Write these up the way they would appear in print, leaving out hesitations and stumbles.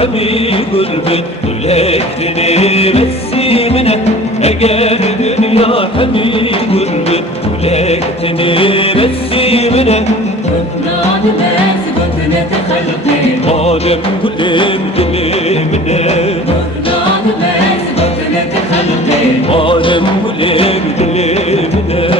hemi gurbet Gülekini messimine Eğer dünya hemi gurbet Gülekini messimine Nadı mezgutne tehalqi Alem gülüm dilimine Nadı mezgutne tehalqi Alem gülüm dilimine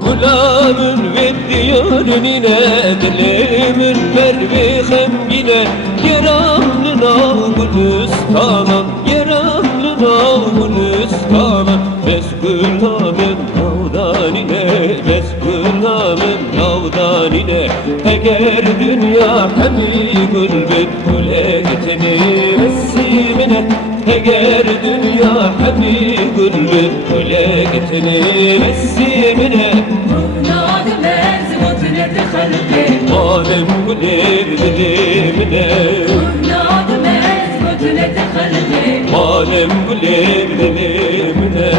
Gulamın ve diyarınine Dilimin merve hemgine Yaramlına Gülistan'a Yaramlına Gülistan'a Mesgulamın navdanine Mesgulamın navdanine Eğer dünya hemi gülbet Gülekini messimine Eğer dünya hemi gülbet Gülekini messimine Nadı mezgutne tehalqi Alem gülüm dilimine Nadı mezgutne tehalqi Alem gülüm dilimine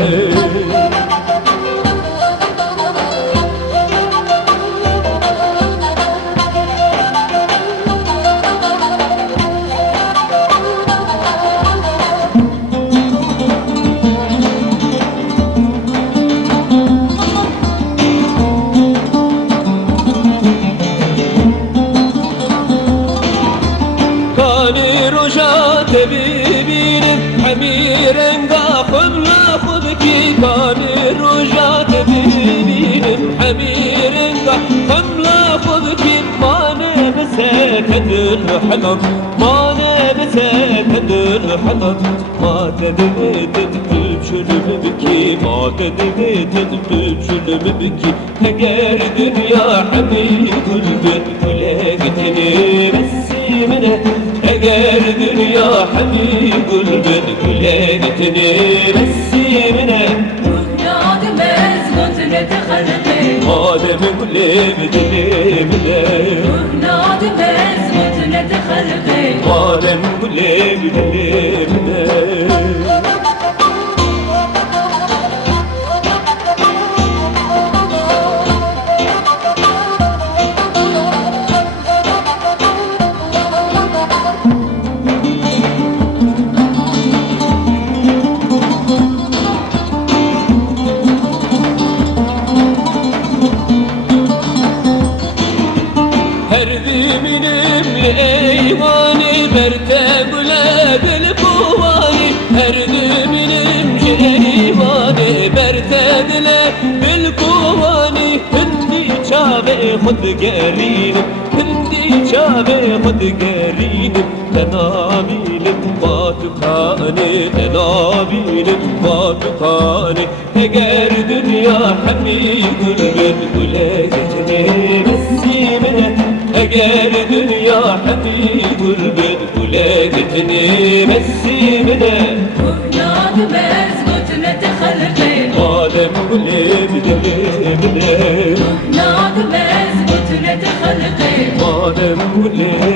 Kani roja tebibinin hemiren gafım la khudki Kani roja tebibinin hemiren gafım la khudki Mane besekedül halam Mane besekedül halam Ma tedemedin tülçülümü biki Ma tedemedin tülçülümü biki Eğer dünya hemi gülbet Gülekini messimine Eğer dünya hemi gülbet Gülekini messimine Nadı mezgutne tehalqi Alem gülüm dilimine Nadı mezgutne tehalqi Alem gülüm dilimine Her diminim eyvani Berte güle dil kuvani Her diminim eyvani Berte dile bil kuvani Hindi çave khud gerinim Hindi çave khud gerinim Tenabilim vatukani Tenabilim vatukani Eğer dünya hemi gülbet Gülekini messimine Eğer dünya hemi gülbet Gülekini messimine Nadı mezgutne tehalqi Alem gülüm dilimine Nadı mezgutne tehalqi Alem gülüm